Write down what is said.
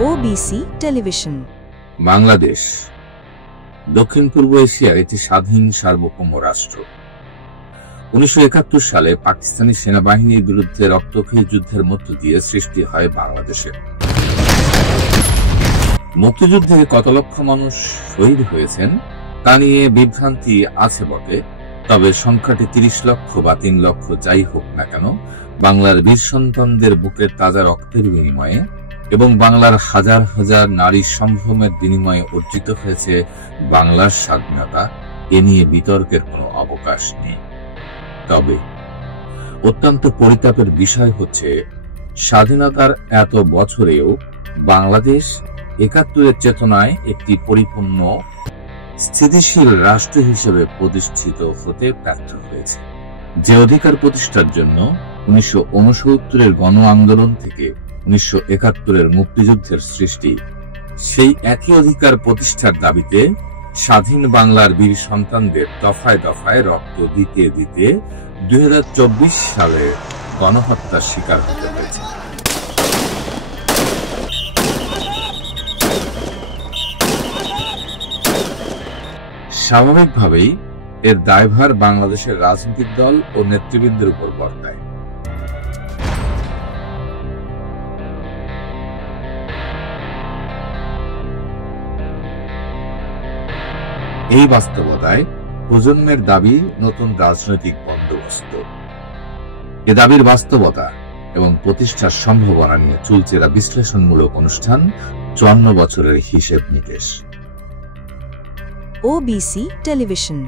OBC television. Bangladesh দক্ষিণ পূর্ব এশিয়ার একটি স্বাধীন সার্বভৌম রাষ্ট্র। 1971 সালে পাকিস্তানি সেনাবাহিনীর বিরুদ্ধে রক্তক্ষয়ী যুদ্ধের মধ্য দিয়ে সৃষ্টি হয় বাংলাদেশের। মুক্তিযুদ্ধে কত লক্ষ মানুষ শহীদ হয়েছেন তা নিয়ে বিভ্রান্তি আছে বটে, তবে সংখ্যাটি 30 লক্ষ বা 3 লক্ষ যাই হোক না কেন, বাংলার বীর সন্তানদের বুকের তাজা রক্তের বিনিময়ে এবং বাংলার হাজার হাজার নারীর সম্ভ্রমের বিনিময়ে অর্জিত হয়েছে বাংলার স্বাধীনতা। এ নিয়ে বিতর্কের কোনো অবকাশ নেই। তবে অত্যন্ত পরিতাপের বিষয় হচ্ছে, স্বাধীনতার এত বছরেও বাংলাদেশ 71-এর চেতনায় একটি পরিপূর্ণ স্থিতিশীল রাষ্ট্র হিসেবে প্রতিষ্ঠিত হতে ব্যর্থ হয়েছে। যে অধিকার প্রতিষ্ঠার জন্য 1969-এর গণ আন্দোলন থেকে 1971-এর মুক্তিযুদ্ধের সৃষ্টি, সেই একই অধিকার প্রতিষ্ঠার দাবিতে স্বাধীন বাংলার বীর সন্তানদের দফায় দফায় রক্ত দিতে দিতে 2024 সালে গণহত্যার শিকার হতে হয়েছে। স্বাভাবিকভাবেই এর দায়ভার বাংলাদেশের রাজনৈতিক দল ও নেতৃবৃন্দের উপর বর্তায়। এই বাস্তবতায় প্রজন্মের দাবি নতুন রাজনৈতিক বন্দোবস্ত। এ দাবির বাস্তবতা এবং প্রতিষ্ঠার সম্ভাবনা নিয়ে চুলচেরা বিশ্লেষণমূলক অনুষ্ঠান 54 বছরের হিসেব নিকেশ। OBC television.